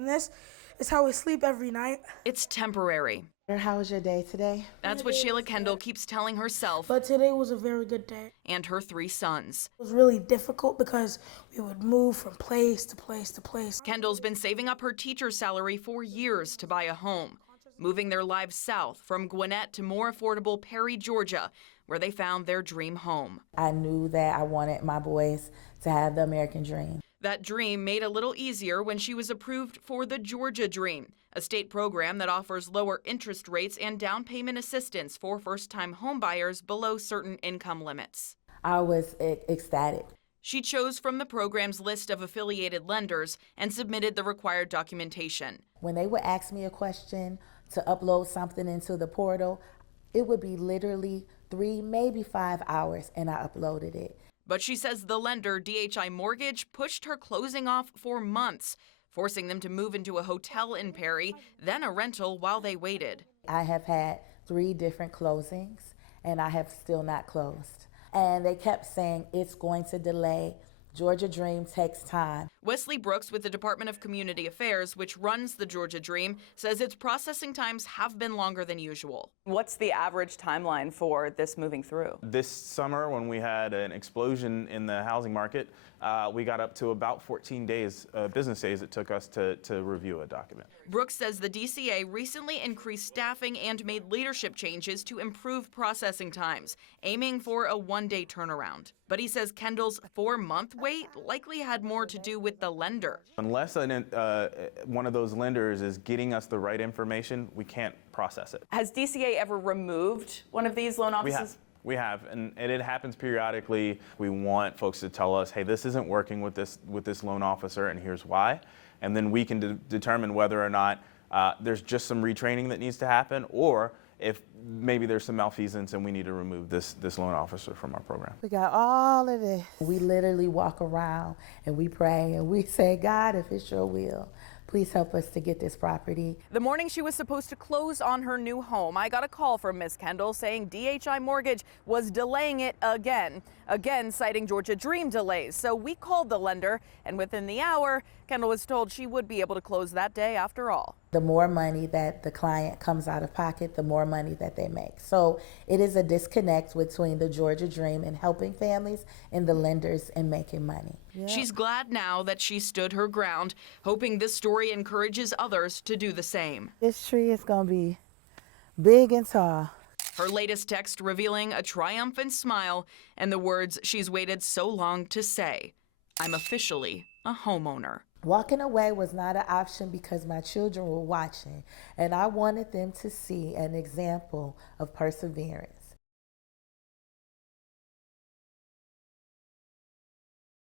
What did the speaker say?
And this is how we sleep every night. It's temporary. How was your day today? That's what Chayla Kendall keeps telling herself But today was a very good day. and her 3 sons. It was really difficult because we would move from place to place to place. Kendall's been saving up her teacher's salary for years to buy a home, moving their lives south from Gwinnett to more affordable Perry, Georgia, where they found their dream home. I knew that I wanted my boys to have the American dream. That dream made a little easier when she was approved for the Georgia Dream, a state program that offers lower interest rates and down payment assistance for first-time homebuyers below certain income limits. I was ecstatic. She chose from the program's list of affiliated lenders and submitted the required documentation. When they would ask me a question to upload something into the portal, it would be literally 3, maybe 5 hours, and I uploaded it. But she says the lender, DHI Mortgage, pushed her closing off for months, forcing them to move into a hotel in Perry, then a rental while they waited. I have had 3 different closings, and I have still not closed. And they kept saying it's going to delay. Georgia Dream takes time. Wesley Brooks with the Department of Community Affairs, which runs the Georgia Dream, says its processing times have been longer than usual. What's the average timeline for this moving through? This summer, when we had an explosion in the housing market, we got up to about 14 days, business days it took us to review a document. Brooks says the DCA recently increased staffing and made leadership changes to improve processing times, aiming for a 1-day turnaround. But he says Kendall's 4-month wait likely had more to do with the lender. Unless one of those lenders is getting us the right information, we can't process it. Has DCA ever removed one of these loan offices? We have, and it happens periodically. We want folks to tell us, hey, this isn't working with this loan officer, and here's why. And then we can determine whether or not there's just some retraining that needs to happen, or if maybe there's some malfeasance and we need to remove this loan officer from our program. We got all of this. We literally walk around and we pray and we say, God, if it's your will, please help us to get this property. The morning she was supposed to close on her new home, I got a call from Ms. Kendall saying DHI Mortgage was delaying it again, citing Georgia Dream delays. So we called the lender, and within the hour, Kendall was told she would be able to close that day after all. The more money that the client comes out of pocket, the more money that they make. So it is a disconnect between the Georgia Dream and helping families and the lenders and making money. Yep. She's glad now that she stood her ground, hoping this story encourages others to do the same. This tree is going to be big and tall. Her latest text revealing a triumphant smile and the words she's waited so long to say, "I'm officially a homeowner." Walking away was not an option because my children were watching, and I wanted them to see an example of perseverance.